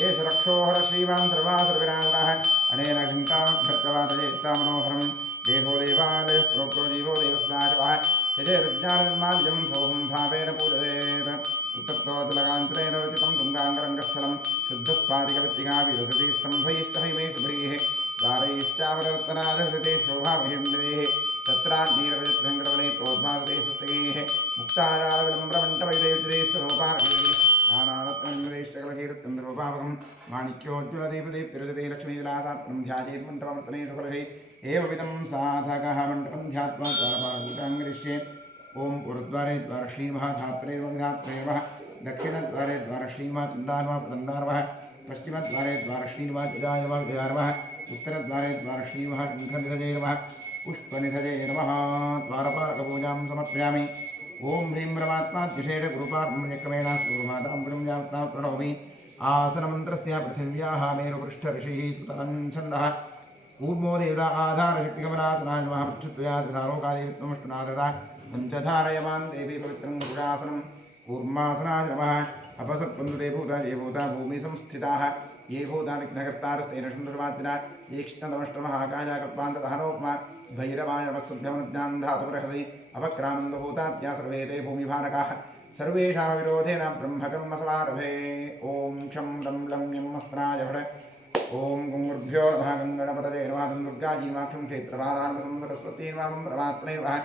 एष रक्षोहर श्रीवान् सर्वासुरविनाशनः अनेन घण्टाभ्यर्थवादयेत्ता मनोहरं देहो देवालयः प्रोक्तो जीवो देवस्नाशवः यजेर्विज्ञाननिर्माल्यं सोऽहं भावेन पूजयेत् उत्तप्तोजलकाञ्चनेन रचितं तुङ्गाङ्गरङ्गस्थलं शुद्धस्फाटिकवृत्तिका विलसति स्तम्भैश्चहैमेशुभैः द्वारैश्चावरत्तनादहृते शोभामहेन्द्रैः तत्रान्नीरवजत्रङ्गरवणे प्रोद्भासते सुस्तैः मुक्तायाविलम्ब्रमण्टवैदैर्जुरेष्टसोपानकैः नानारत्ननिर्देष्टकलकीर्तन्द्रोपावकं माणिक्योज्ज्वलदीपदीप्तिरजते लक्ष्मीविलासात्मं ध्यायेन्मण्टपवर्तने सुकलैः एवमिदं साधकः मण्डपं ध्यात्वा द्वारपालकूटाङ्गरिष्ये ओं पुरद्वारे द्वारश्रीमः धात्रे धात्रेवः दक्षिणद्वारे द्वारश्रीमः चण्डानवः प्रदण्डानवः पश्चिमद्वारे द्वारश्रीमः विजयानवः विजयानवः उत्तरद्वारे द्वारश्रीमः शङ्खनिधये नमः पुष्पनिधये नमः द्वारपालकपूजां समर्पयामि ओं ह्रीं परमात्माद्विषेण गुरुपार्मण्यक्रमेण सूर्यमाताम्बुजं यात्रा प्रणौमि आसनमन्त्रस्य पृथिव्याः मेरुपृष्ठऋषिः सुतलं छन्दः ऊर्मो देवता आधारशक्तिगमनासनाय नमः पृच्छत्वया तथालोकादेवित्वमष्टनादता पञ्चधारयमान् देवी पवित्रं गुरुडासनं कूर्मासनाय नमः अपसत्पन्दुते भूता ये भूता भूमिसंस्थिताः ये भूता विघ्नकर्तारस्तेन शून्यर्वाचिना ये कृष्णतमष्टमहाकाया कल्पान्तदहनोपमा भैरवाय वस्तुभ्यमनुज्ञानं धातुबृहसि अपक्रामन्दभूताद्या सर्वे ते भूमिभारकाः सर्वेषां विरोधेन ब्रह्मकर्मसमारभे ॐ क्षं लं लं यं अस्त्राय भट ओं गुंगुर्भ्यो नमः गङ्गणपतये नमः दुर्गाजीवाक्षं क्षेत्रपादानं सरस्वती नमः परमात्मने नमः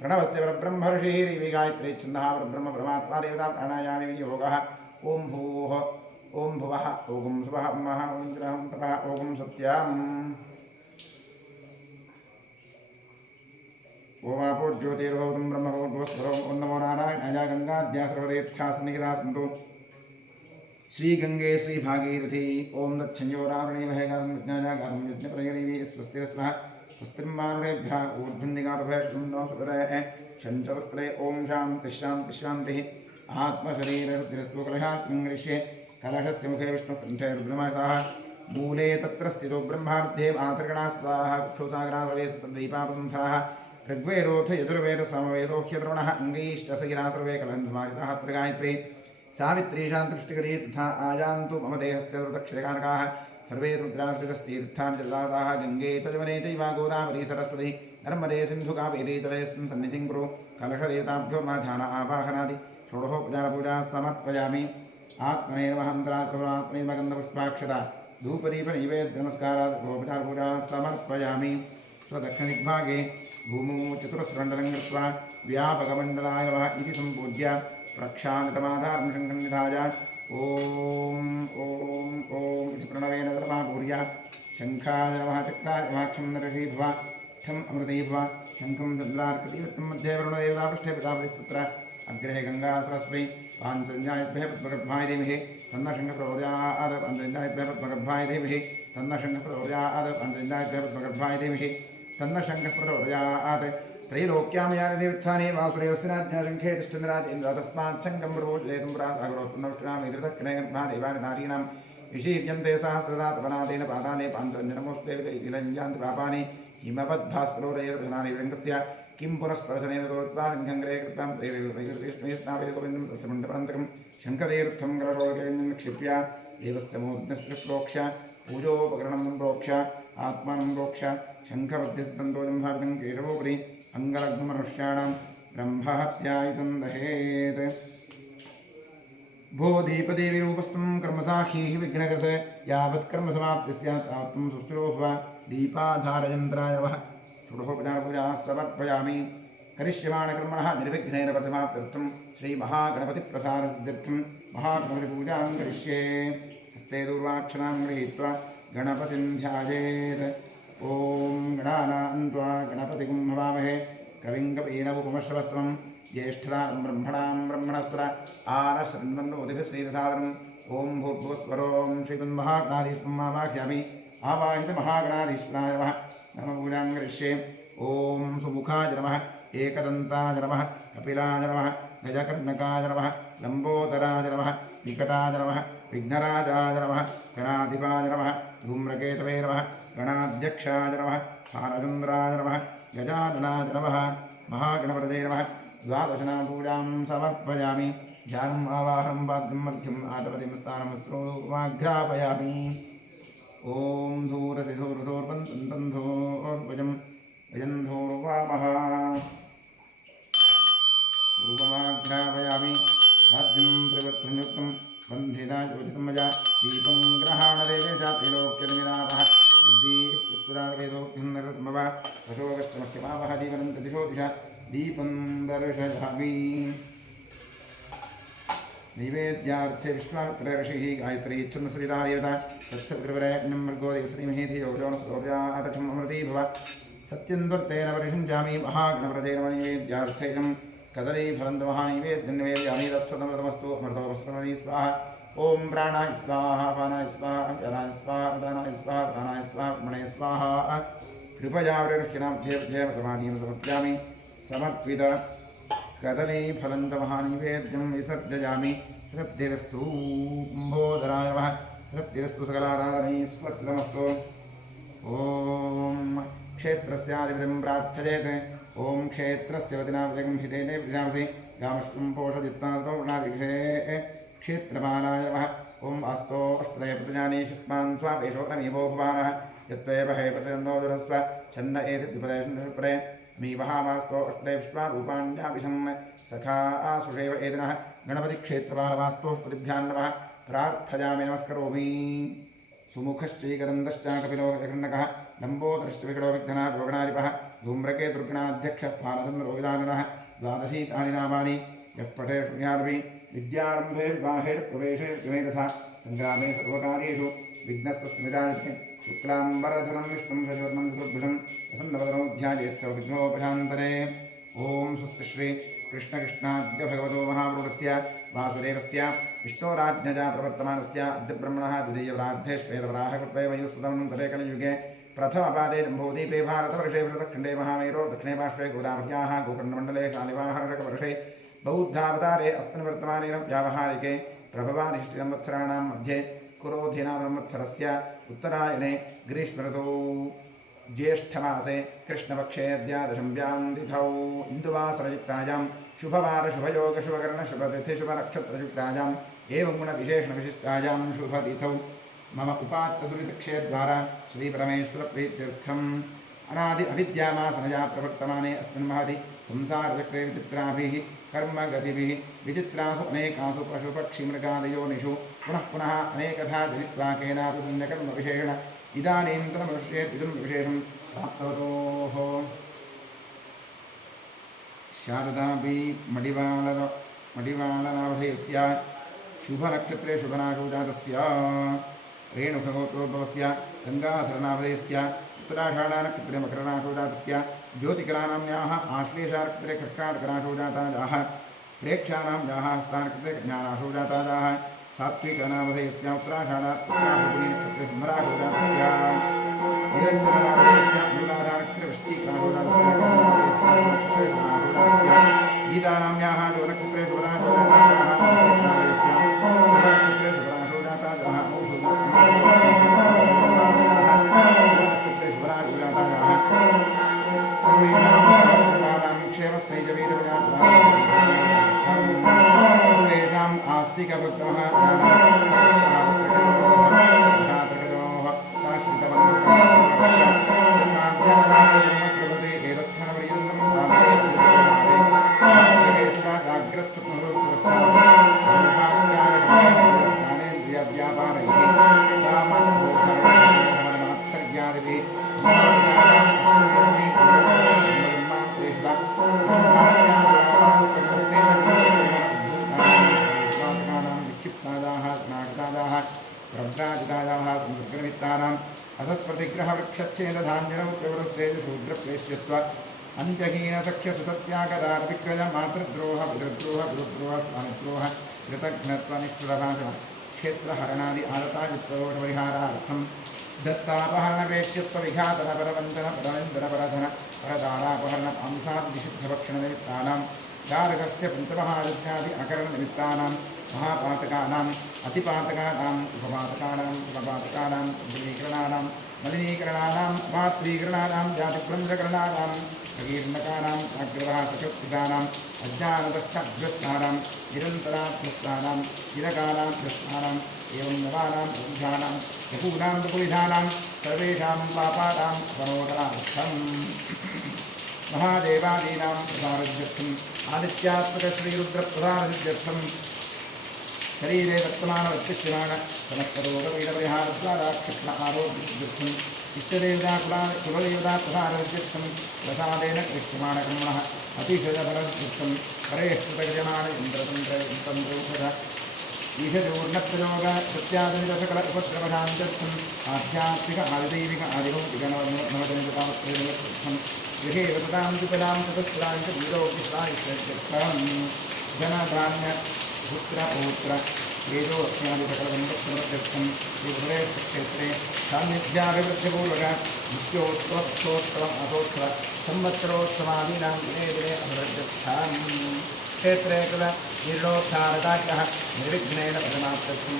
प्रणवस्य परब्रह्मर्षिः देवी गायत्री छन्दः परब्रह्म परमात्मा देवता प्राणायामे विनियोगः ओं भूः ओं भुवः ओं सुवः मः ओं इन्द्रः तपः ओं सत्यम् ओम आपो ज्योतिर्भवतं ब्रह्मभूतस्वरं ओं नमो नारायणाय गङ्गाद्या सर्वदेवताः सन्निहिताः सन्तु श्री गंगे श्री भागीरथी ओं दक्षिण्योरावणे वहेगारं विज्ञानागारं यज्ञप्रयरीवे स्वस्तिरस्मः स्वस्तिर्मानुरेभ्यः ऊर्ध्वन्दिगातभयश्रुं नो सुपदयः शञ्चवस्त्रे ओं शान्तिः आत्मशरीररुद्रस्तु कलशात्मङ्गरिष्ये कलशस्य मुखे विष्णुकण्ठे रुद्रमयतः मूले तत्र स्थितो ब्रह्मार्ध्ये मातृगणास्ताः कुक्षुसागरासवे सतद्वीपापन्थाः ऋग्वेदोऽथ यजुर्वेदसामवेदोह्यद्रोणः अङ्गैष्टसगिरा सर्वे कलहन्धमारिताः अत्र गायत्री सावित्री शान्तृष्टिकरी तथा आयान्तु मम देहस्य दक्षिणकारकाः सर्वे रुद्राश्रितस्तीर्थानि जलादाः गङ्गे च जमने चैव गोदावरी सरस्वती नर्मदे सिन्धुकावेरी जलेऽस्मिन् सन्निधिं कुरु कलशदेवताभ्यो मम ध्यान आवाहनादि षोडशोपचारपूजा समर्पयामि आत्मने नमः मन्त्रात्मने नमः गन्धपुष्पाक्षता धूपदीपनैवेद्यनमस्कारात् षोडशोपचारपूजा समर्पयामि स्वदक्षिणदिग्भागे भूमौ चतुरस्रण्डलं कृत्वा व्यापकमण्डलाय नमः इति सम्पूज्य प्रक्षालितमाधारं शङ्खनिधाय ॐ इति प्रणवेन सर्वापूर्य शङ्खाय नमः चक्राय नमः क्षं नरसी भव क्षम् अमृते भव शङ्खं चन्द्रार्कतीवृत्तं मध्ये वरुणदेवतापृष्ठे पितापतिस्तत्र अग्रे गङ्गा सरस्वती पाञ्चजन्यायभ्यः पद्मगर्भाय धीमहि तन्न शङ्खप्रचोदयात् पाञ्चजन्यायभ्यः पद्मगर्भाय धीमहि तन्न शङ्खप्रचोदयात् पाञ्चजन्यायभ्यः पद्मगर्भाय धीमहि तन्न शङ्खप्रचोदयात् त्रैलोक्यामयानितीर्थानि वासुदेवस्य राज्ञाशङ्खे तिष्ठन्राजेन्द्र तस्मात् शङ्खं प्रभोजयितुं प्रागरोत्तमविष्णामेतृतक्नयन्मादेवानि नारीणां विशीर्यन्ते सहस्रदातपनादेन पादाने पाञ्चजन्यनमोऽस्तेविलञ्जान्ति पापानि हिमवद्भास्करोदयेतनानि विरङ्गस्य किं पुनस्पर्शनेन दोत्वा शङ्खङ्ग्रे कृतां त्रैर्वैकृष्णे गोविन्दं तस्य मण्डपान्तकं शङ्खतीर्थं कलशोदकेन्द्रं निक्षिप्य देवस्य मूर्ध्नस्य प्रोक्ष्य पूजोपकरणं प्रोक्ष्य आत्मानं प्रोक्ष्य शङ्खमध्यस्तन्तोजं भावितं केशवोपरि अङ्गलग्नमनुष्याणां ब्रह्महत्यायुतं दहेत् भो दीपदेवीरूपस्थं कर्मसाक्षीः विघ्नकृत यावत्कर्मसमाप्तिः स्यात् तावत्तं सुस्थिरो भव दीपाधारयन्त्राय नमः षोडशोपचारपूजाः समर्पयामि करिष्यमाणकर्मणः निर्विघ्नेन प्रतिमाप्त्यर्थं श्रीमहागणपतिप्रसादसिद्ध्यर्थं महागणपतिपूजां करिष्ये हस्ते दूर्वाक्षरां गृहीत्वा गणपतिं ध्यायेत् ॐ गणानान्त्वा गणपतिं भवामहे कविं कवीनमुपमश्रवस्त्रं ज्येष्ठरां ब्रह्मणस्तर आनशृण्वन्नोतिभिः श्रीसादरम् ॐ भूर्भुवस्वरों श्रीमन्महागणाधीशं मामाख्यामि आवाहितमहागणाधीश्वराय नमः नमपूजां करिष्ये ॐ सुमुखाय नमः एकदन्ताय नमः कपिलाय नमः गजकर्णकाय नमः लम्बोदराय नमः निकटाय नमः विघ्नराजाय नमः गणाधिपाय नमः धूम्रकेतवे नमः गणाध्यक्षाय नमः भालचन्द्राय नमः गजाननाय नमः महागणपतये नमः द्वादशनापूजां समर्पयामि ध्यानम् आवाहनं पाद्यं मध्यम् आटपतिं स्थानं स्त्रोमाघ्रापयामि ॐ धूरसिधूर्धोर्वन्तं धूर्भजं भजन्धूर्वामः रूपमाघ्रापयामि राज्यं त्रिवत्संयुक्तं बन्धिता योजितं मया दीपं ग्रहाणदेवेशात् त्रिलोक्यनिरावः बुद्धिः निर्मव रसोगश्चमख्यमावः दीपनन्तदिशो दिशा दीपं दर्शयामि नैवेद्यार्थे विश्वामित्र ऋषिः गायत्री छन्दसरिता देवता तत्सवितृवरेण्यं मर्गो देवश्रीमहे धियो यो नः प्रचोदयात् अमृती भव सत्यं वर्तेन परिषञ्चामि महागणपतये नमः नैवेद्यार्थेयं कदलीफलन्दमहानैवेद्यं निवेदयामि तत्सदमृतमस्तु अमृतोपस्मरणी स्वाहा ॐ प्राणाय स्वाहा पानाय स्वाहा व्यानाय स्वाहा उदानाय स्वाहा प्राणाय स्वाहा मणये स्वाहा कृपया वृक्षिणाभ्येभ्यमतमानीं समर्पयामि समर्पित कदलीफलन्दमहानैवेद्यं विसर्जयामि श्रद्धिरस्तु कुम्भोदराय नमः श्रद्धिरस्तु सकलाराधनै स्वस्तितमस्तु ॐ क्षेत्रस्याधिपतिं प्रार्थयेत् ॐ क्षेत्रस्य वदिनावजगं हितेन विनावसि गामश्वं पोषदित्तादोर्णादिघे क्षेत्रपालाय नमः ॐ वास्तो अष्टदय प्रतिजाने शुष्मान् स्वापेशो नमीवो भवानः यत्त्वेव हे प्रतिन्दोदरस्व छन्न एतद्विपदे मीवहावास्तो अष्टदय विश्वारूपाण्याभिषं सखा आसुषेव एदिनः गणपतिक्षेत्रपालवास्तोष्पतिभ्यां नमः प्रार्थयामि नमस्करोमि सुमुखश्चैकदन्तश्च कपिलो यखण्डकः लम्बोदरश्च विकटो विघ्नात् रोगणाधिपः धूम्रके दुर्गणाध्यक्षः फालचन्द्रोगिदाननः द्वादशीतानि नामानि यः पठेत् पुण्यार्पि विद्यारम्भे विवाहे प्रवेशे गृहे तथा सङ्ग्रामे सर्वकार्येषु विघ्नस्तस्मिराजते शुक्लाम्बरधरं विष्णुं शशिवर्णं चतुर्भुजं प्रसन्नवदनो ध्यायेत् सर्वविघ्नोपशान्तरे ॐ स्वस्ति श्री कृष्णकृष्णाद्य भगवतो महापुरुषस्य वासुदेवस्य विष्णोराज्ञया प्रवर्तमानस्य अद्यब्रह्मणः द्वितीयवराद्धे श्वेतवराहकृत्वे मयुस्फुतं तले कलियुगे प्रथमपादे जम्बूदीपे भारतवर्षे वृतखण्डे महामेरो दक्षिणे पार्श्वे गोदावर्याः गोकर्णमण्डले शालिवाहनकवर्षे बौद्धावतारे अस्मिन् वर्तमाने व्यावहारिके प्रभवानिष्ठिसंवत्सराणां मध्ये कुरोधिनाम संवत्सरस्य उत्तरायणे ग्रीष्मऋतौ ज्येष्ठमासे कृष्णपक्षे द्वादशम्यां तिथौ इन्दुवासरयुक्तायां शुभवार शुभयोग शुभकर्ण शुभतिथि शुभनक्षत्रयुक्तायाम् एवं गुणविशेषणविशिष्टायां शुभतिथौ मम उपात्तदुरितक्षेद्वारा श्रीपरमेश्वरप्रीत्यर्थम् अनादि अविद्यामासनया प्रवर्तमाने अस्मिन् महति संसारचक्रे विचित्राभिः कर्मगतिभिः विचित्रासु अनेकासु पशुपक्षिमृगादयोनिषु पुनः पुनः अनेकधा जनित्वा केनापि पुण्यकर्मविशेषेण इदानीन्तनमनुष्येत् इदं विशेषं प्राप्तवतोः शारदापि मडिवालनाभयस्य शुभनक्षत्रे शुभनाशो जातस्य रेणुकगोत्रोद्भवस्य गङ्गाधरनाभयस्य उत्तराषाढानक्षत्रे मकरनाशो जातस्य ज्योतिकलानाम्याः आश्लेषानक्षत्रे कर्काटकनाशो जातायाः प्रेक्षानाम्याः हस्तानक्षत्रे कन्यानाशो जातायाः सात्विकनामधेयस्य उत्तराषाढानक्षत्रे सिंहराशो जातस्य निरञ्जननामधेयस्य मूलाधानक्षत्रे वृश्चिकनाशो जातस्य गीतानाम्याः शुभनक्षत्रे शुभनाशो जातायाः अंत्यहीनसख्यसुतत्यागदार्विक्रय मातृद्रोह पितृद्रोह गुरुद्रोह स्वामिद्रोह कृतघ्नत्वनिष्ठुरभाषण क्षेत्रहरणादि आदतादित्वदोषपरिहारार्थं दत्तापहरणवेश्यत्वविघातनपरवन्दन परमेन्द्रपरधन परदारापहरण अंसादिशिद्धभक्षणनिमित्तानां दारकस्य पञ्चमहायज्ञादि अकरणनिमित्तानां महापातकानाम् अतिपातकानाम् उपपातकानां शुभपातकानां मलिनीकरणानां मलिनीकरणानां मातृकरणानां जातिप्रंजकरणानां प्रकीर्णकानां अग्रवासकृत्पितानाम् अज्ञानदक्षभ्यस्तानां निरन्तराभ्यस्तानां चिरकालाभ्यस्तानाम् एवं नवानां पुरुषाणां बहूनां बहुविधानां सर्वेषां पापानां अपनोदनार्थम् महादेवादीनां प्रसारसिद्ध्यर्थम् आदित्यात्मकश्रीरुद्रप्रसारसिद्ध्यर्थं शरीरे वर्तमानवर्तिष्यमाण समस्तरोगपीडपरिहारद्वाराक्षिप्ण आरोग्यसिद्ध्यर्थम् इष्टदेवता प्रसारसिद्ध्यर्थं प्रसादेन क्रिष्यमाणकर्मणः अतिशयफलसिद्ध्यर्थं परेष्कृतक्रियमाण इन्द्रतन्त्रौषध ईशचूर्णप्रयोग प्रत्यादनिरसकल उपद्रवशान्त्यर्थम् आध्यात्मिक आदिदैविक आदिभौतिकनवदनितावत्रेणर्थं गृहे वसतां द्विपदां चतुस्रां च वीरोपिष्टायुष्यर्थं जनधान्य पुत्रपौत्र तेजोऽस्यादिसकलसम्पत्समर्थ्यर्थं श्रीभुवनेश्वरक्षेत्रे सान्निध्याभिवृद्धिपूर्वक नित्योत्सवोत्सवम् अथोत्सव संवत्सरोत्सवादीनां दिने दिने अभिवृद्ध्यर्थम् क्षेत्रे तदा निर्णोद्धारकार्यः निर्विघ्नेन परमाप्तर्थं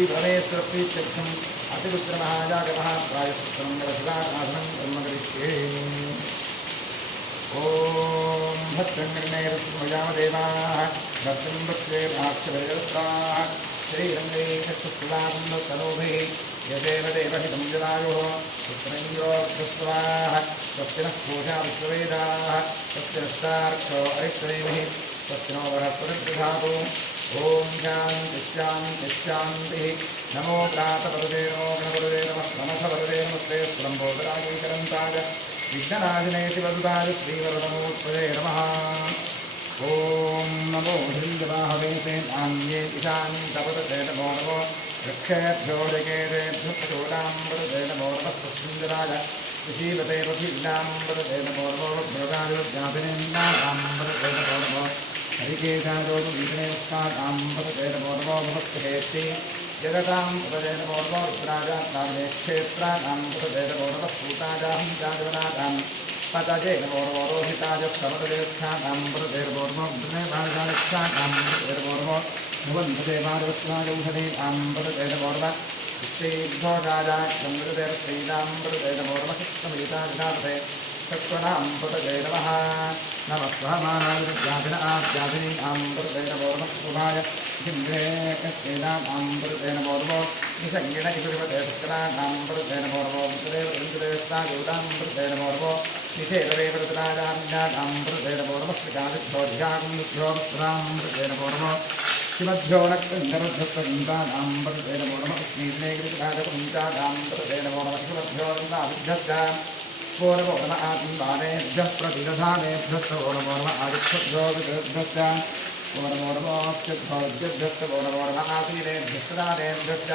श्रीपरमेश्वरप्रीत्यर्थम् अतिरुद्रमहाजागरः प्रायश्चित्तमङ्गलशिवासाधनं कर्म करिष्ये ॐ भद्रं कर्णेरस्मयामदेवाः भद्रं वक्ष्येमाक्षभिर्यजत्राः श्रीरङ्गैकस्तुलान्दतनूभिः यदेव देवहितं जनायुः पुत्रञ्जोऽग्रस्वाः स्वस्ति नः पूषा विश्ववेदाः स्वस्ति नस्तार्क्ष्यो अरिष्टनेमिः स्वस्ति नो बृहस्पतिर्दधातु ॐ शान्तिश्शान्तिश्शान्तिः नमो प्रातपदे नो गणपदे नमः नमथपदे नमस्ते स्फुरम्बोदराजैकरन्ताय विघ्ननाशिने शिवदुताय श्रीवरदमोत्पदे नमः ॐ नमो हृन्दवाहवेते नान्ये ईशान्तपदते नमो नमो वृक्षेभ्यो जकेतेभ्यो प्रचोदाम्बरते नमो नमः स्वस्मिन्द्राय सुशीलते पृथिव्याम्बरते नमो नमो भद्रकायोज्ञापिनेन्द्राम्बरते नमो नमो हरिकेशायोगवीक्षणेस्ताम्बरते नमो नमो महत्हेति जगतां पदे नमो नमो रुद्राजात्नाम्ने क्षेत्राणाम्बरते नमो नमः सूताजाहं जागवनाथां पतजे नमो नमो रोहिताय समददेक्षाणाम्बरते नमो नमो वृणेभाजाक्षाणाम्बरते नमो नमो भुवन्देवादवस्वाजौषधे आम्बरते नमो नमः श्रीघोषाजाक्षमृते श्रीराम्बरते नमो नमः चित्तमयिताविनाथते सत्त्वनाम्बरते नमः नमः स्वहमानाविरुद्धाभिन आद्याभिनी आम्बरते नमो नमः शुभाय जिह्वे कस्येनाम् आम्बरते नमो नमो निसङ्गिण इषुरिवते सत्कराणाम्बरते नमो नमो मृतदेव वृन्ददेवस्तागौदाम्बरते नमो नमो निषेधदेव ऋतराजान्याम्बरते नमो नमः श्रीकादिभ्योऽध्यागुभ्यो वस्त्राम्बरते नमो नमो शिवभ्यो नक्कन्दरभ्यस्तगन्तानाम्बरते नमो नमः श्रीनेगिरिराजपुञ्जानाम्बरते नमो नमः शिवभ्यो नन्दाभिभ्यश्च वो नमो नमः आत्मदानेभ्यः प्रतिदधानेभ्यश्च वो नमो नमः आदित्यभ्यो विदुर्भ्यश्च वो नमो नमः अक्षद्भोज्यभ्यश्च वो नमो नमः आसीनेभ्यश्च दानेभ्यश्च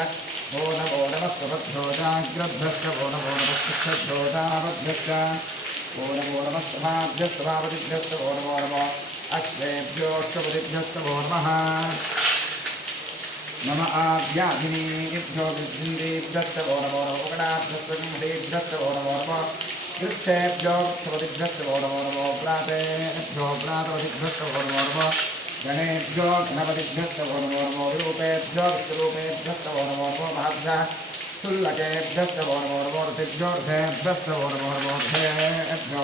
वो नमो नमः स्वभद्भ्यो जाग्रभ्यश्च वो नमो नमः शिक्षभ्यो दावभ्यश्च वो नमो नमः सभाभ्यश्च भावतिभ्यश्च वो नमो नमः अश्वेभ्योऽष्टपदिभ्यश्च वो नमः नम आद्याभिनीभ्यो विद्युन्दीभ्यश्च वो नमो नमः उगणाभ्यश्च गुंसेभ्यश्च वो नमो नमः वृक्षेभ्यो वृक्षपदिभ्यश्च वो नमो नमः प्रातेभ्यो प्रातपदिभ्यश्च वो नमो नमः गणेभ्यो गणपतिभ्यश्च वो नमो नमः विरूपेभ्यो विष्णुरूपेभ्यश्च वो नमो नमः महाभ्यः शुल्लकेभ्यश्च वो नमो नमः ऋषिभ्यो ऋषेभ्यश्च वो नमो नमः ऋषेभ्यो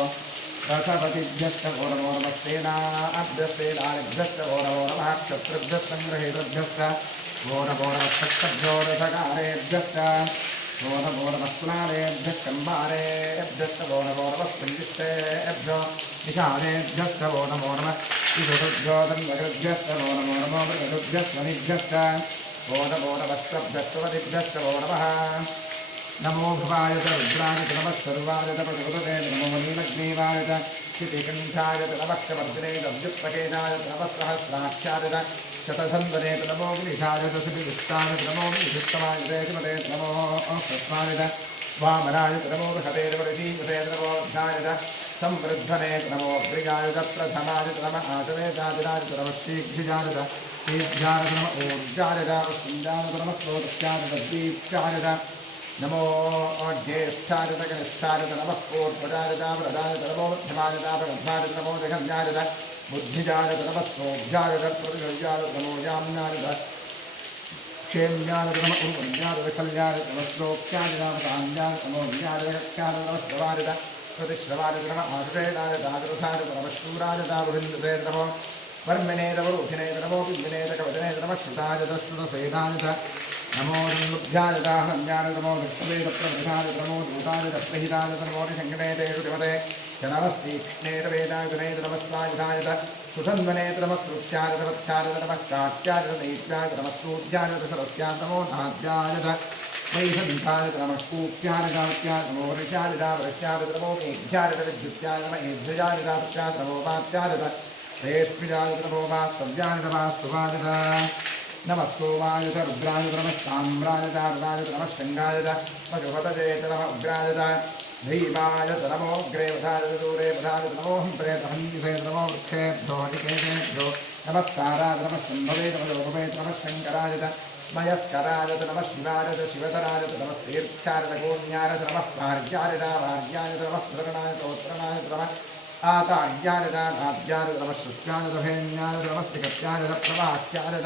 रसपतिभ्यश्च वो नमो नमः सेनाभ्यस्तेनाभ्यश्च वो नमो नमः क्षत्रिभ्यस्सङ्ग्रहेतभ्यश्च वो नमो नमः क्षत्रिभ्यो रसकारेभ्यश्च वो नमो नमः स्नानेभ्यश्चम्बारेभ्यश्च वो नमो नमः स्पृञ्जिष्टेभ्यो निशानेभ्यश्च वो नमो नमः ईशुभ्यो दण्डकृभ्यश्च वो नमो नमः मृगभ्यस्वनिभ्यश्च वो नमो नमः स्वभ्यस्वपतिभ्यश्च वो नमः नमो भवाय च रुद्राय च नमः सर्वाय च प्रकृते नमो नीलग्रीवाय च क्षितिकण्ठाय च नमः वर्धिने च अभ्युत्पकेशाय च नमः सहस्राक्षाय च शतसन्वने च नमो गिरिशाय च सुवियुक्ताय च नमो विशुक्तमाय च शिवते च नमो सत्वाय च वामनाय च नमो बृहते च परिशीवते च नमो अध्याय च संवृद्धने च नमो प्रियाय च प्रथमाय च नमः आचरेतादिराय च नमः शीघ्रिजाय च शीघ्राय च नमः ऊर्जाय च वस्ुञ्जाय च नमः स्रोतस्याय च दीप्त्याय च नमो ज्येष्ठाय च कनिष्ठाय च नमः पूर्वजाय च वरदाय च नमो मध्यमाय च प्रगद्धाय च नमो जगन्याय च बुद्धिजाय च नमः सोऽभ्याय च प्रतिभव्याय च नमो याम्याय च क्षेम्याय च नमः उर्वण्याय च कल्याय च नमः श्लोक्याय च नमः साम्याय च नमो ज्ञाय च कक्ष्याय च नमः श्रवाय च प्रतिश्रवाय नमः आश्रयणाय दादृथाय नमः शूराय दारुहिन्द्रे नमः वर्मिणे नवरोधिने नमो बिन्दिने कवचने नमः श्रुताय दश्रुतसेनाय नमो निर्लुभ्याय दाहनन्याय नमो विष्णवे तप्रवृथाय नमो दूताय तप्रहिताय नमो निशङ्कने तेषु देवते नमस्तीक्ष्णे वेदाय नमस्वायुधाय सुषन्वने नमस्कृत्याय नमस्काय नमस्काट्याय दैत्याय नमस्सूर्याय सरस्याय नमो नाद्याय वैशन्ताय नमस्कूप्याय गात्याय नमो ऋषाय वृष्याय नमो मेघ्याय विद्युत्याय नम एध्याय रात्याय नमो वात्याय रेष्मिजाय नमो वास्तव्याय नमस्तुवाय नमस्तोमाय रुद्राय नमः साम्राय दारुणाय नमः शृङ्गाय मधुपतये नमः उग्राय धीमाय नमो ग्रेवधाय दूरे वधाय नमो प्रेतहंसे नमो वृक्षेभ्यो निकेतेभ्यो नमस्काराय नमः शम्भवे नमः नमः शङ्कराय मयस्कराय नमः शिवाय शिवतराय नमः तीर्थाय गोण्याय नमः भार्याय भार्याय नमः शरणाय तोत्रणाय नमः आतार्याय नाद्याय नमः श्रुत्याय भेन्याय नमः श्रीकत्याय प्रवाक्याय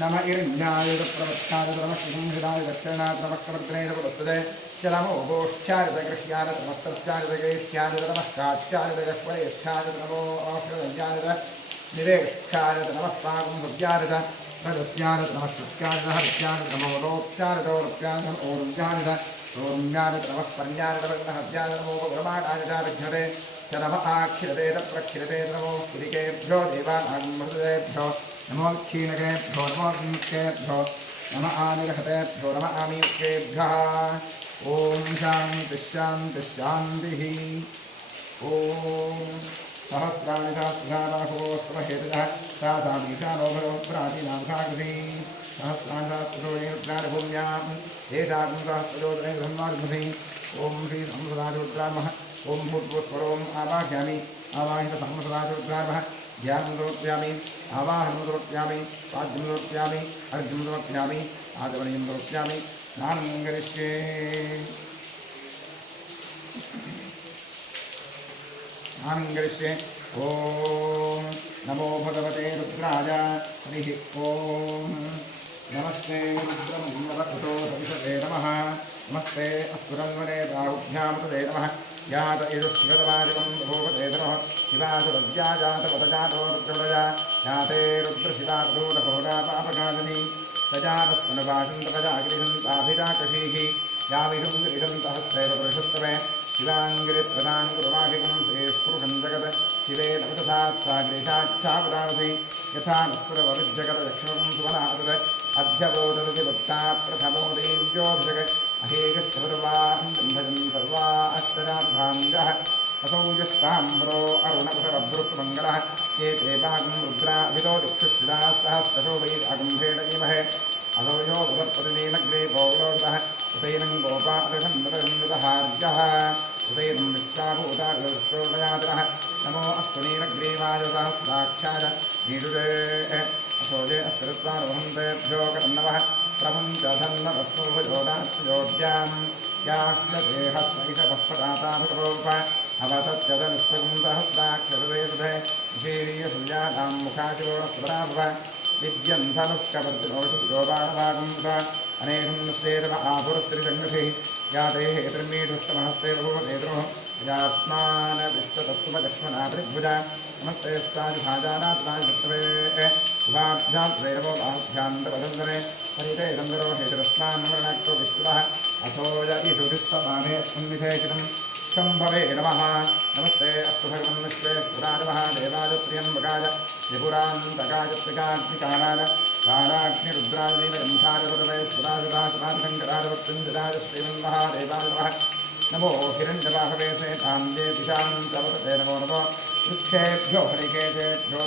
नमः इरण्याय प्रवक्ताय नमः शिवंहिराय दक्षिणाय नमः क्रमग्ने नमस्तुते चलमो गोष्ठ्याय गृह्याय नमस्तस्याय गैष्ठ्याय नमः काष्ठ्याय गह्वयेष्ठ्याय नमो औषधयाय निवेष्ठ्याय नमः पाकं भुज्याय रजस्याय नमः शुक्याय हर्याय नमो रोप्याय दौरप्याय ओरुज्याय ओरुण्याय नमः पर्याय नमः हव्याय नमो ब्रह्माणाय विघ्नते च नमः आक्षिरते प्रक्षिरते नमो पुरिकेभ्यो देवानागमृतेभ्यो नमो क्षीणकेभ्यो नमो विमुखेभ्यो नमः आनिर्हतेभ्यो नमः आमीयुक्तेभ्यः ॐ शान्तिः शान्तिः शान्तिः ॐ सहस्राणि सहस्राबाहोस्तमहेतजः सासामीशानो भरो प्राचीनामुखाकृति सहस्राणि सहस्रजोनिर्भूम्यां एषाकं सहस्रजोदने ब्रह्मार्मुखि ॐ श्री संसदारुद्रामः ॐ भूर्भुवस्वरोम् आवाह्यामि आवाहितसंसदारुद्रामः ध्यानं समर्पयामि आवाहनं समर्पयामि पाद्यं समर्पयामि अर्घ्यं समर्पयामि आचमनीयं समर्पयामि स्नानं करिष्ये स्नानं करिष्ये ॐ नमो भगवते रुद्राय हरिः ॐ नमस्ते रुद्रमन्मवकुतो सविशते नमः नमस्ते अस्फुरन्वने बाहुभ्यां तदे नमः यात इदुष्कृतवाजकं भूपते नमः शिवासुरज्या जातवतजातो रुद्रवया याते रुद्रशिवाकृतघोरा पापकादिनी सजानस्तनवासन्तपजागिरिहन्ताभिराकषीः याविषं गिरिहन्तहस्तेव पुरुषस्तवे शिवाङ्गिरिप्रदां कुरुमाहिकं श्रेष्पुरुषं जगत् शिवे नवतथात्साग्रेशाच्छावदावसि यथा नस्वरवविज्जगतदक्षिणं सुवनातद अध्यबोधति भक्ता प्रथमो देव्योऽभिषग अहेकश्चर्वान् भजन् सर्वा अष्टराधाङ्गः असौ यस्ताम्रो अरुणकुशरभ्रुष्मङ्गलः ये ते भागं रुद्राभितो दिक्षुष्टिदाः सहस्रशो वै अगम्भेण इमहे असौ यो भगवत्पतिनीनग्रे भोगलोकः उतैनं गोपादशन्नतहार्यः उतैनं विश्वाभूतागोष्ठोदयातरः नमो अस्तुनीनग्रीवाय सहस्राक्षाय नीडुरे असोजे अस्तिरत्वानुभन्तेभ्यो कर्णवः प्रपञ्चधन्नवस्तुभयोदात्योज्यां याश्वदेहस्वैषवःपदाताभगवोप अवतत्यदनुष्पगं सहस्राक्षरदे विशीर्यसुजातां मुखाचिरोणस्वराभव विद्यन्धनुष्कवर्तिनोषुयोबाणभागं स अनेकं स्तेरव आभुरस्त्रिसङ्गतिः याते हेतुर्मीढुष्टमहस्ते भूवतेतुः यास्मान् विश्वतत्त्वलक्ष्मणाभिर्भुजा नमस्ते स्वादिभाजानात्माय विष्णवे शुभाभ्यां वैरवो बाहुभ्यान्तरवन्दने परिते गन्धरो हेतुरस्मान्मरणक्तो विष्णुः अथोज ईशुभिस्तमाने सन्निधेशितं शम्भवे नमः नमस्ते अस्तु भगवन् विश्वेश्वराय महादेवाय त्र्यम्बकाय त्रिपुरान्तकाय त्रिकाग्निकालाय कालाग्निरुद्राय नीलकण्ठाय सर्वेश्वराय सदाशिवाशङ्कराय वक्तुञ्जराय श्रीमन्महादेवाय नमः नमो हिरण्यवाहवे सेताम्बे दिशां तवते नमो नमो वृक्षेभ्यो हरिकेतेभ्यो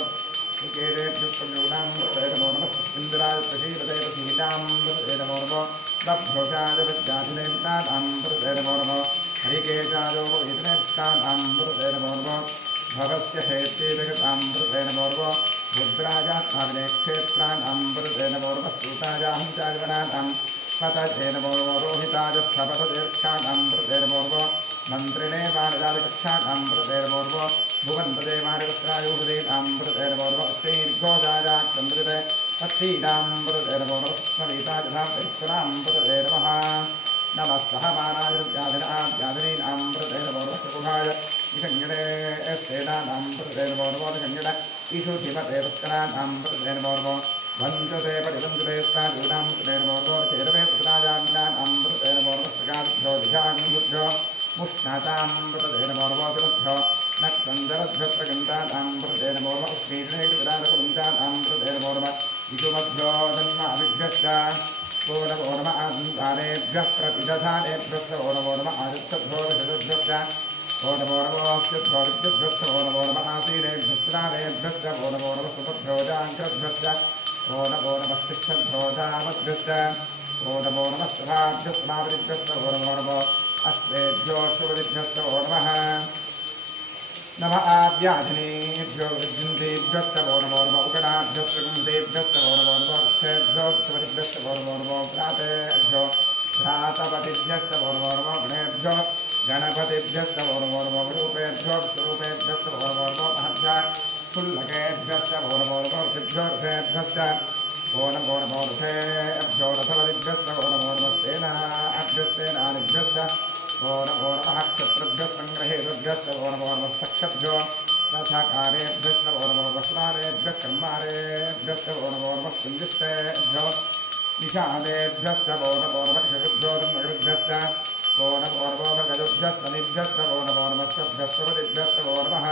निकेतेभ्युक्तयोनां नमो नमः इन्द्राय प्रसीदते प्रसीदां नमो नमो लभ्योषाय विद्याधिदेवतां नमो नमो हरिकेशायो इतनेष्टां नमो नमो भवस्य हेत्येतगतां नमो नमो रुद्राजात्माविनेक्षेत्रां नमो नमः स्तूतायां चाजवनानां पतये नमो नमो रोहिताय स्थपततीर्थां नमो नमो मन्त्रिणे वाणिजालिकक्षां नमो नमो भुवन्तदे वाणिवस्त्रायोगदेतां नमो नमो श्रीर्घोजायाक्षन्द्रिते पत्तीनां नमो नमः स्मरीताजधां नमः नमस्तः मानायुर्व्याधिनाभ्याधिनीनां मृतेन पौर्वस्तकुभाय विषङ्गणे स्तेनानां मृतेन पौर्वोदषङ्गण ईशु धीमते पुष्कराणां मृतेन पौर्वो वन्दते परिवन्दते स्तादूनां मृतेन पौर्वो चेरवे पुत्राजाम्नानां मृतेन पौर्वस्तकाभ्यो दिशाग्निभ्यो मुष्णातां मृतेन पौर्वोतिरुभ्यो नक्तन्दरभ्यप्रगन्तानां मृतेन पौर्व उष्णीर्णेकविराजकुन्तानां मृतेन पौर्व विषुमभ्यो जन्माभिभ्यश्च ओनमोनम आदितानेभ्यः प्रतिदधानेभ्यश्च ओनमोनम आदित्यभ्यो विशदभ्यश्च ओनमोनमोऽस्युभ्यो विद्युभ्यश्च ओनमोनम आसीनेभ्यश्च ओनमोनम सुभभ्यो जाङ्कृभ्यश्च ओनमोनमस्तिष्ठभ्यो जामभ्यश्च ओनमोनमस्तभाभ्यस्मावदिभ्यश्च ओनमोनमो अश्वेभ्यो शुभदिभ्यश्च ओनमः नम आद्याधिनेभ्यो विद्युन्तेभ्यश्च नमो उकडाभ्यश्च गुंसेभ्यश्च नमो वक्षेभ्यो स्वरिभ्यश्च नमो भ्रातेभ्यो भ्रातपतिभ्यश्च नमो गणेभ्यो गणपतिभ्यश्च नमो रूपेभ्यो स्वरूपेभ्यश्च नमो महभ्य फुल्लकेभ्यश्च नमो ऋषिभ्यो ऋषेभ्यश्च नमो रथेभ्यो रथपतिभ्यश्च नमो सेनाभ्यस्तेनानिभ्यश्च क्षत्रभ्य संग्रहेभ्यश्च नमोर्मस्तक्षभ्यो रथकारेभ्यश्च नमोर्मस्नारेभ्यः कर्मारेभ्यश्च नमोर्मस्कुञ्जिष्टेभ्यो निषादेभ्यश्च नमोर्मक्षभ्यो नगृभ्यश्च नमोर्मगजुभ्यश्च निभ्यश्च नमोर्मस्तभ्यश्च नमः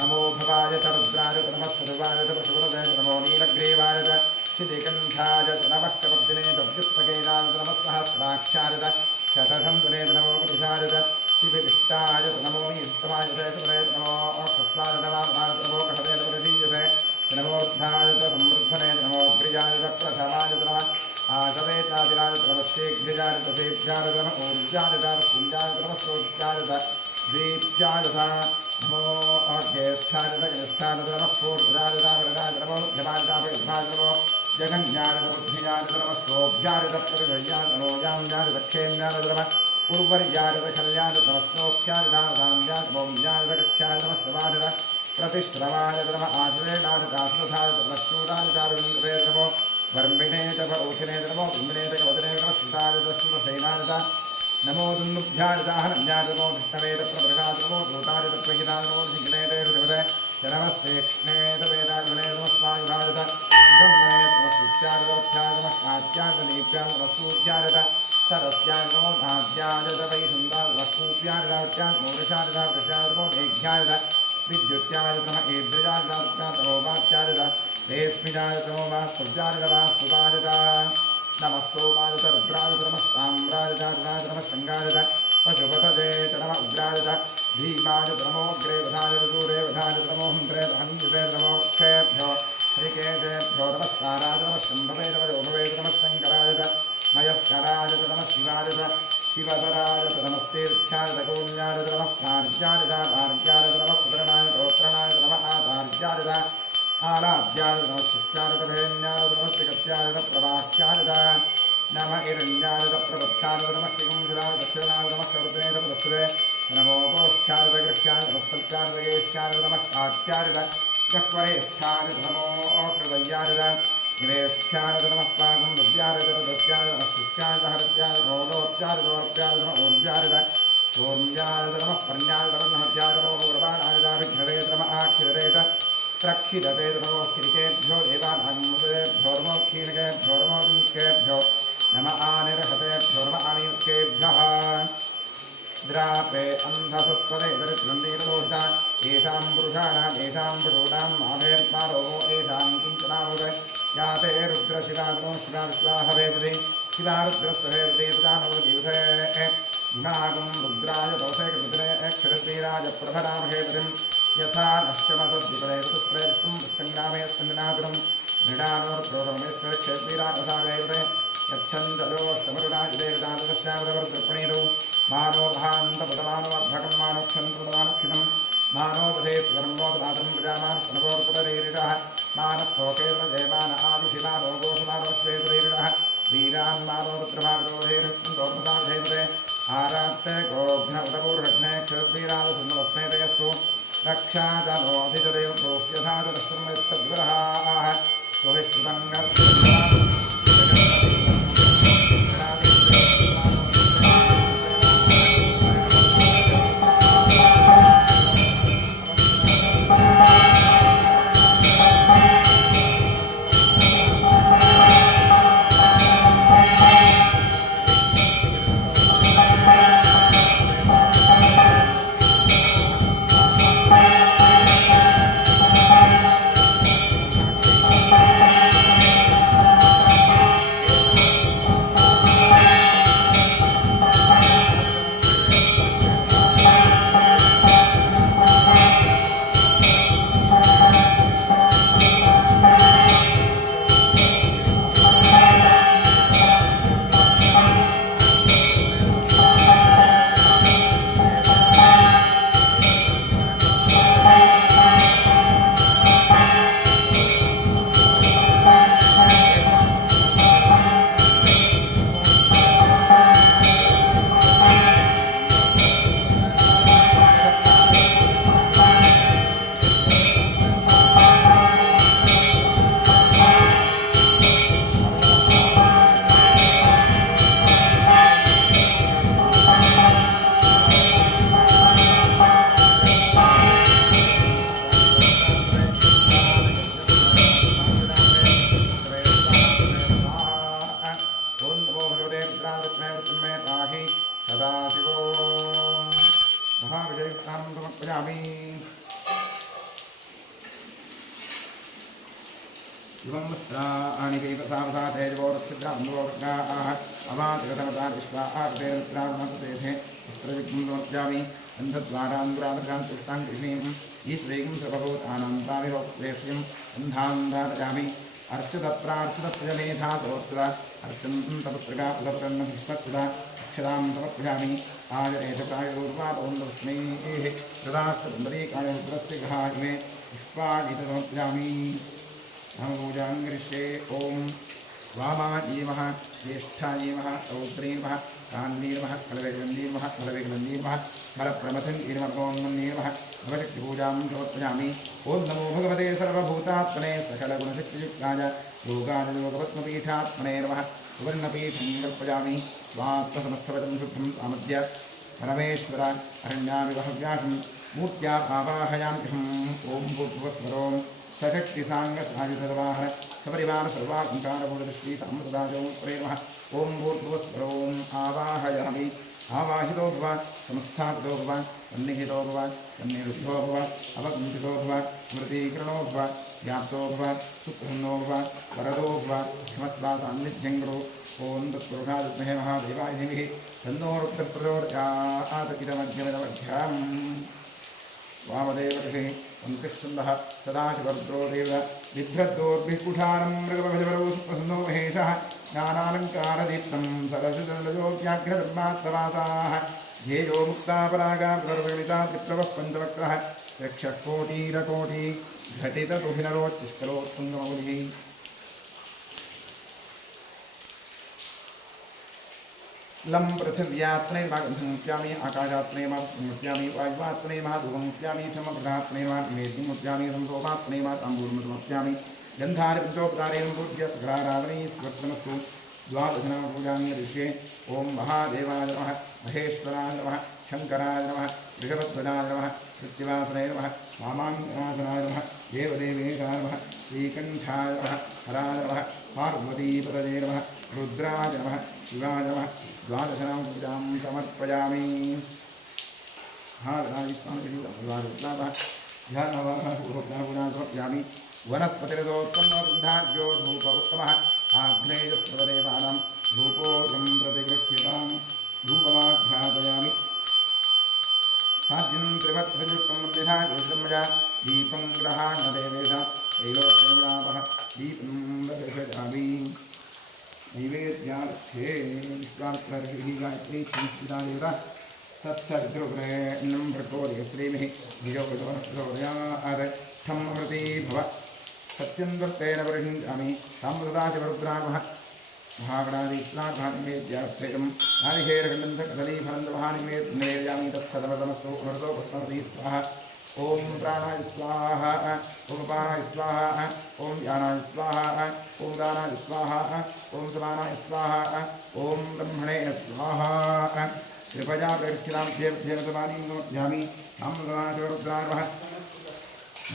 नमो भवाय च रुद्राय च नमः सर्वाय च पशुपतये च नमो नीलग्रीवाय च शितिकण्ठाय च नमः कपद्दिने च व्युत्पकेनाय च नमः सहस्राक्षाय च शतसन्धुने च नमो पुरुषाय च शिविष्टाय च नमो नियुक्तमाय च नमो खस्वाय च नमो कहते च प्रसीयते च नमोर्धाय च समृद्धने च नमो ग्रियाय च प्रथमाय च नमः आशवेतादिराय च नमः शीघ्रियाय च सेभ्याय च नमः ऊर्जाय च पुञ्जाय च नमः सोत्याय च दीप्याय च नमो ज्येष्ठाय च ज्ञेष्ठाय च नमः पूर्वजाय च वरदाय च नमो जवाय च परिधाय च नमो जगन्याय च बुद्धियाय च नमः शोभ्याय च परिधयाय च नमो जाम्याय च दक्षेण्याय च नमः पूर्वर्याय च कल्याय च नमः श्लोक्याय च दाम्याय च भौम्याय च कक्ष्याय च नमः श्रवाय च प्रतिश्रवाय च नमः आश्रयणाय च आश्रथाय च नमः शूराय च रुन्द्रे च नमो वर्मिणे च परोखिने च नमो बिम्बिने च कवदने च नमः श्रुताय च श्रुतसेनाय च नमो दुन्दुभ्याय च हनन्याय च नमो विष्णवे च प्रभृताय च नमो भूताय च प्रहिताय च नमो जिग्ने च हृदये च नमस्ते कृष्णे च वेदाग्ने च नमः स्वायुधाय च सुगन्धने च नमः सुत्याय च वत्याय च नमः कात्याय च नीप्याय च नमः सूर्याय च सरस्याय च नमो धात्याय च वैकुण्ठाय च नमः कूप्याय च रात्याय च नमो वृषाय च वृषाय च नमो मेघ्याय च विद्युत्याय च नमः ईद्रियाय च नमो वात्याय च रेश्मिजाय च नमो वास्तव्याय च वास्तुवाय च नमस्तोमाय च रुद्राय च नमः साम्राय च अरुणाय च नमः शङ्गाय च पशुपतये च नमः उग्राय च भीमाय च नमो अग्रेवधाय च दूरेवधाय च नमो हन्त्रे च हन्युते च नमो क्षेभ्यो श्रीकेतेभ्यो नमस्काराय च नमः शम्भवे च वयोभवे च नमः शङ्कराय च मयस्कराय च नमः शिवाय च शिवतराय च नमस्तीर्थ्याय च गौण्याय च नमः कार्याय च भार्याय च नमः सुतरणाय च गोत्रणाय च नमः आचार्याय च आराध्याय च नमः शिष्याय च भेन्याय च नमः श्रीकत्याय च प्रवाह्याय च नमः हिरण्याय च प्रपथ्याय च नमः श्रीगुंजराय च दक्षिणाय च नमः शरुद्रे च पदस्रे नमो गोष्ठ्याय च गृह्याय च वत्सत्याय च गेष्ठ्याय च नमः कात्याय च गह्वरेष्ठाय च नमो हृदयाय च गिरेष्ठ्याय च नमः स्वागुंभव्याय च रदस्याय च नमः शिष्याय च हरत्याय च नवलोप्याय च नवरप्याय च नमः ऊर्व्याय च सोम्याय च नमः पर्ण्याय च नमः नमो गौरवाणाय च विघ्नरे च नमः आक्षिरे च प्रक्षिदते नमो खिरिकेभ्यो देवानागेभ्यो नमो क्षीणकेभ्यो नमो विंकेभ्यो नमः आनिर्हतेभ्यो नमः आनियुक्तेभ्यः द्रापे अन्धसुस्वरे दरिद्रन्दीरदोषा येषां पुरुषाणां येषां पशूनां माभेर्मारोगो येषां किञ्चनामुदे याते रुद्रशिवाग्नो शिवा विश्वाहवेपदे शिवा रुद्रस्वहेपदे प्रजानवदीवसे इमागं रुद्राय तवसे कृतने क्षरद्वीराय प्रभरामहेपदिं यथा नश्यमसद्विपदे ऋतुस्प्रे विष्णुं विष्णुनामे स्कन्दनाथुरं मृडानोर्प्रोरमेश्वरक्षेद्वीरापसावेपदे यच्छन्दलोष्टमरुणाय देवदानदश्यामरवर्द्रपणीरौ मानो भान्तपदमानोऽर्भकं मानोक्षन्तपदमानक्षितं मानोपधे स्वधर्मोदमातं प्रजामान् स्तनपोर्पदरीरिडः मानस्तोकेन्द्रजयमान आदिशिमानो गोषमानोश्वेतरीरिडः वीरान् मानोरुद्रमागतोधेरुष्णोर्मदाधेवते आरात्ते गोघ्न उदपूर्वघ्ने क्षद्वीरादसुन्दवस्मेतयस्तु रक्षाजनोऽधिजदेव प्रोक्ष्यधाजनश्रमस्तद्विरहाः स्वविश्रुतङ्गर्भुः इवं वस्त्राणि कैवसावसा तेजवोरक्षिद्रान्वोर्गाः अवातिगतमता विश्वा आर्तेरत्राणमतेथे वस्त्रविघ्नं समर्पयामि अन्धद्वारान्ध्रादशान् पुष्टां कृष्णीं ईश्वरीं सर्वभूतानां ताविरोक्तेष्यं अन्धां धारयामि अर्चितप्रार्चितप्रजमेधा सोऽर्चिता अर्चन्तं तपत्रगा पदप्रन्न भीष्मत्सुधा अक्षरां समर्पयामि आजनेतप्रायोर्वादोन्दस्मैः तदाष्टपुण्डरीकायोरुद्रस्य गृहाग्ने पुष्पाणि समर्पयामि पूजां करिष्ये ॐ वामाजीवः ज्येष्ठाजीवः रौद्रीर्वः कान्वीर्वः फलवेगलन्दीर्वः फलवेगलन्दीर्वः फलप्रमथन्दीर्वः नवशक्तिपूजां समर्पयामि ॐ नमो भगवते सर्वभूतात्मने सकलगुणशक्तियुक्ताय योगाय योगपद्मपीठात्मने नमः सुवर्णपीठं कल्पयामि स्वात्मसमस्तवचं शुद्धं सामद्य परमेश्वर अरण्याविवहव्यासं मूर्त्या आवाहयाम्यहम् ॐ भूर्भुवस्वरों सशक्तिसाङ्गसायुधवाहन सपरिवार सर्वालङ्कारभूतश्री सामसदाजो प्रेमः ॐ भूर्भुवस्वरोम् आवाहयामि आवाहितो भव समस्थापितो भव सन्निहितो भव सन्निरुद्धो भव अवकुण्ठितो भव स्मृतीकरणो भव व्याप्तो भव सुप्रसन्नो भव वरदो भव क्षमस्वा सान्निध्यं कुरु ॐ तत्पुरुषाय महादेवाय धीमहि तन्नो रुद्रप्रचोदयात् इदमध्यमिदमध्यम् वामदेवऋषिः वन्तिष्ठन्दः सदाशिवरुद्रो देव बिभ्रद्दोर्भिकुठारं मृगभजवरो सुप्रसन्नो महेशः ज्ञानालङ्कारदीप्तं सरसिजलयोग्याख्यधर्मात्तवासाः ध्येयो मुक्तापरागा प्रवर्गलिता त्रिप्रवः पञ्चवक्त्रः रक्षकोटीरकोटी घटिततुभिनरोच्चिष्करोत्तुङ्गमौलिः लं पृथिव्यात्मनेर्मागन्धमुच्यामि आकाशात्मनेर्मामुच्यामि वायुवात्मनेर्माधूममुच्यामि क्षमप्रदात्मनेर्मानिवेद्यमुच्यामि संसोमात्मनेर्मा ताम्बूलमुच्यामि गन्धारिपुञ्चोपकारेण पूज्य सकलाराधनैस्वर्तमस्तु द्वादशनामपूजां ऋष्ये ॐ महादेवाय नमः महेश्वराय नमः शङ्कराय नमः ऋषभध्वजाय नमः कृत्तिवासनाय नमः वामाङ्गनाथनाय नमः देवदेवेशाय नमः श्रीकण्ठाय नमः हराय नमः पार्वतीपतये नमः रुद्राय नमः शिवाय नमः द्वादशनां पूजां समर्पयामि समर्पयामि वनस्पतिरदोत्पन्नवृद्धाद्यो धूप उत्तमः आग्नेयस्वदेवानां धूपोऽयं प्रतिगृह्यतां धूपमाघ्रापयामि साध्यं त्रिवत्सयुक्तं वन्दिना योगमया दीपं ग्रहाणदेवेश तैलोक्यविलापः दीपं दर्शयामि नैवेद्यार्थे विश्वात्मर्षिः गायत्री संस्कृता देवता तत्सद्गुरुग्रहेण्यं भृगोदय श्रीमिः धियोदयात् ठम् अमृती भव सत्यन्वर्तेन परिषिञ्चामि ताम्रदाचिवरुद्रामः महागणादीप्लाघानिवेद्यार्थेयं नारिकेरकन्दकदलीफलन्दमहानिवेद्यामि तत्सदमृतमस्तु अमृतो पुष्पमती स्वाहा ॐ प्राणाय स्वाहा ॐ अपानाय स्वाहा ॐ ज्ञानाय स्वाहा ॐ दानाय स्वाहा ॐ समानाय स्वाहा ॐ ब्रह्मणे स्वाहा कृपया प्रक्षिणां देवदेवतवाणीं नमस्यामि ताम्रदाचिवरुद्रामः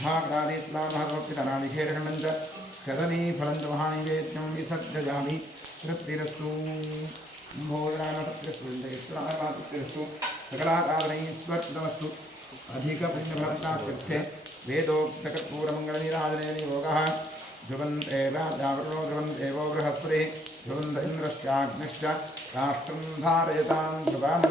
महागणादीप्लाघानिवेद्यानादिखेरकन्दं कदलीफलन्दमहानिवेद्यं विसर्जयामि तृप्तिरस्तु भोजनानतृप्तिरस्तु सकलाकारणैश्वर्तमस्तु अधिकपुण्यफलप्राप्त्यर्थे वेदोक्तकर्पूरमङ्गलनीराजनेन योगः ध्रुवन्ते राजावरुणो ध्रुवन्तेवो बृहस्पतिः ध्रुवन्त इन्द्रश्चाग्निश्च राष्ट्रं धारयतां ध्रुवम्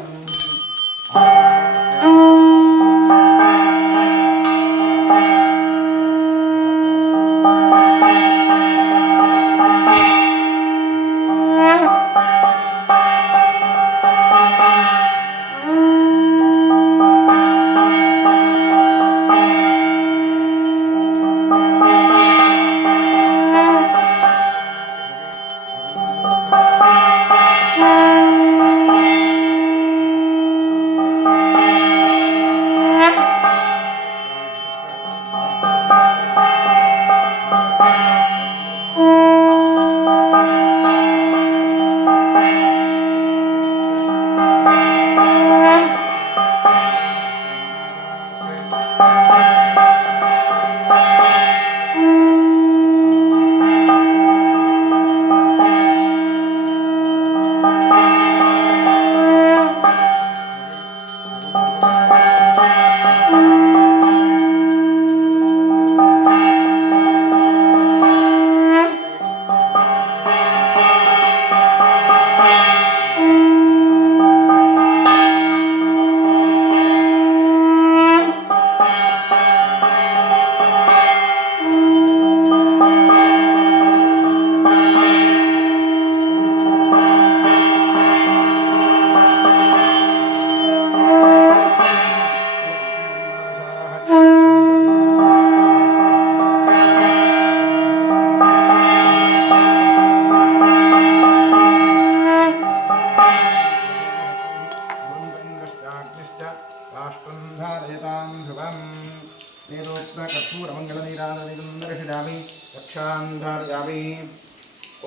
दर्शयामि रक्षान्धारयामि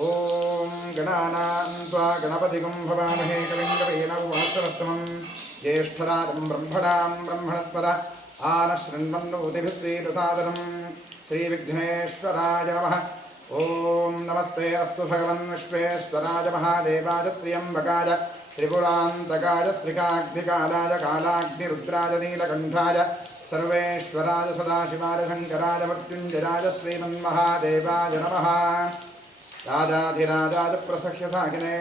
ॐ गणानां त्वा गणपतिगं भवामहे कविं कवीनां उपमश्रवस्तमं ज्येष्ठराजं ब्रह्मणां ब्रह्मणस्पद आनशृण्वन्नोतिभिः श्रीप्रसादनं श्रीविघ्नेश्वराय नमः ॐ नमस्ते अस्तु भगवन् विश्वेश्वराय महादेवाय त्र्यम्बकाय त्रिपुरान्तकाय त्रिकाग्निकालाय कालाग्निरुद्राय नीलकण्ठाय सर्वेश्वराय सदाशिवाय शङ्कराय मृत्युञ्जयाय श्रीमन्महादेवाय नमः राजाधिराजाय प्रसह्यसागिने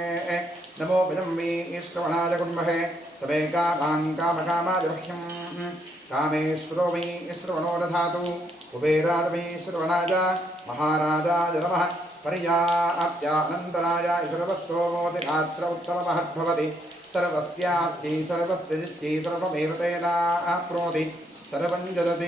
नमो विजम्बी श्रवणाय कुर्महे समेकामाङ्कामकामाय मह्यं कामेश्वरो वै श्रवणो दधातु कुबेराय वै श्रवणाय महाराजाय नमः पर्याप्त्यानन्तराय सर्वस्तोमोतिरात्र उत्तममहद्भवति सर्वस्याप्ति सर्वस्य जित्ति सर्वमेव तेनाप्नोति सर्वं जदति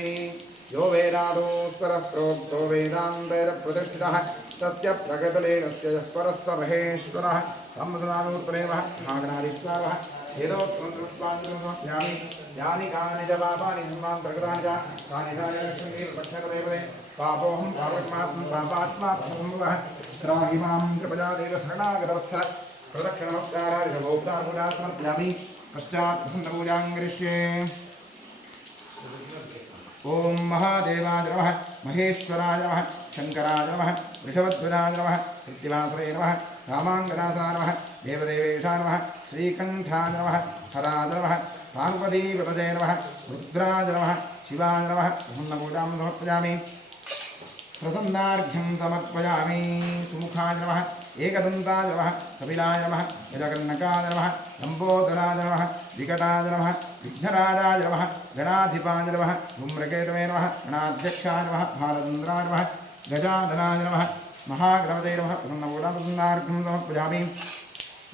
यो वेदादो स्वरः प्रोक्तो वेदान्तैरप्रतिष्ठितः तस्य प्रगतलेनस्य परः स महेश्वरः सम्मसनानूर्पणेनः भागनादिश्वावः येदोत्तमयामि यानि कानि च पापानि निर्मां प्रकृतानि च तानि कार्यलक्ष्मी प्रपक्षपदे पापोऽहं पापमात्मं पापात्मात्मः त्राहि मां कृपया देव शरणागतवत्सर प्रदक्षिणमस्कारादिभोक्तापूजा समर्पयामि पश्चात् प्रसन्नपूजां करिष्ये ॐ महादेवाय नमः महेश्वराय नमः शङ्कराय नमः वृषभध्वजाय नमः कृत्तिवासरे नमः रामाङ्गनाथाय नमः देवदेवेशाय नमः श्रीकण्ठाय नमः हराय नमः पार्वतीपतये नमः रुद्राय नमः शिवाय नमः प्रसन्नपूजां समर्पयामि प्रसन्नार्घ्यं समर्पयामि सुमुखाय नमः एकदन्ताय नमः कपिलाय नमः गजकर्णकाय नमः लम्बोदराय नमः विकटाय नमः विघ्नराजाय नमः गणाधिपाय नमः धूम्रकेतवे नमः गणाध्यक्षाय नमः भालचन्द्राय नमः गजाधनाय नमः महागणपते नमः प्रसन्नपूजां समर्पयामि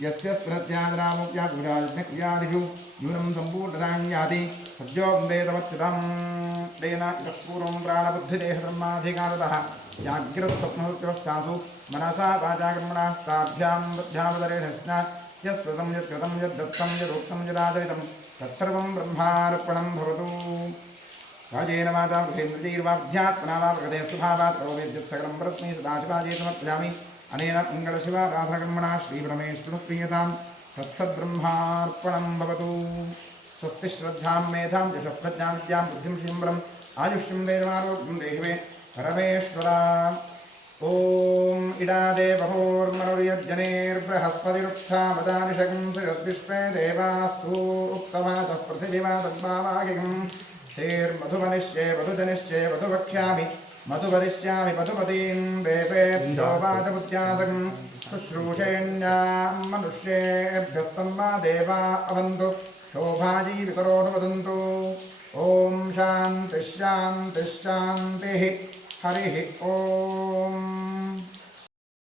यस्य स्मृत्यादरामोप्यादिषु न्यूनं सम्पूर्णतां याति सद्यो वन्देतमच्युतं तेन इतः पूर्वं प्राणबुद्धिदेहब्रह्माधिकारतः जाग्रत्स्वप्नोत्यवस्थासु मनसा वाचा कर्मणा ताभ्यां बुद्ध्यावदरेण यस्कृतं यत्कृतं यद्दत्तं यदोक्तं यदाचरितं तत्सर्वं ब्रह्मार्पणं भवतु राजेन माता वृथेन्द्रजैर्वाभ्यात्मना वा प्रगते स्वभावात् करोवेद्यत्सकलं परस्मै सदाशिवाजे समर्पयामि अनेन मङ्गलशिवाराधकर्मणा श्रीपरमेश्वरप्रीयतां तत्सद्ब्रह्मार्पणं भवतु स्वस्ति श्रद्धां मेधां यशःप्रज्ञां विद्यां बुद्धिं श्रीम्बरम् आयुष्यं देवारोग्यं देहिवे परमेश्वरा ॐ इडादे बभूर्मनुर्यज्जनेर्बृहस्पतिरुत्थामदानिषगं श्रीरद्विश्वे देवास्तु उक्तवाचः पृथिवीमादद्भावागिगं श्रीर्मधुमनिश्चे वधुजनिश्चे वधुवक्ष्यामि मधुवदिष्यामि मधुपतीं देवेभ्यो वाचमुद्यासकं शुश्रूषेण्यां मनुष्येभ्यस्तम्मा देवा अवन्तु शोभाजी विकरोनु वदन्तु ॐ शान्तिः शान्तिः शान्तिः हरिः ॐ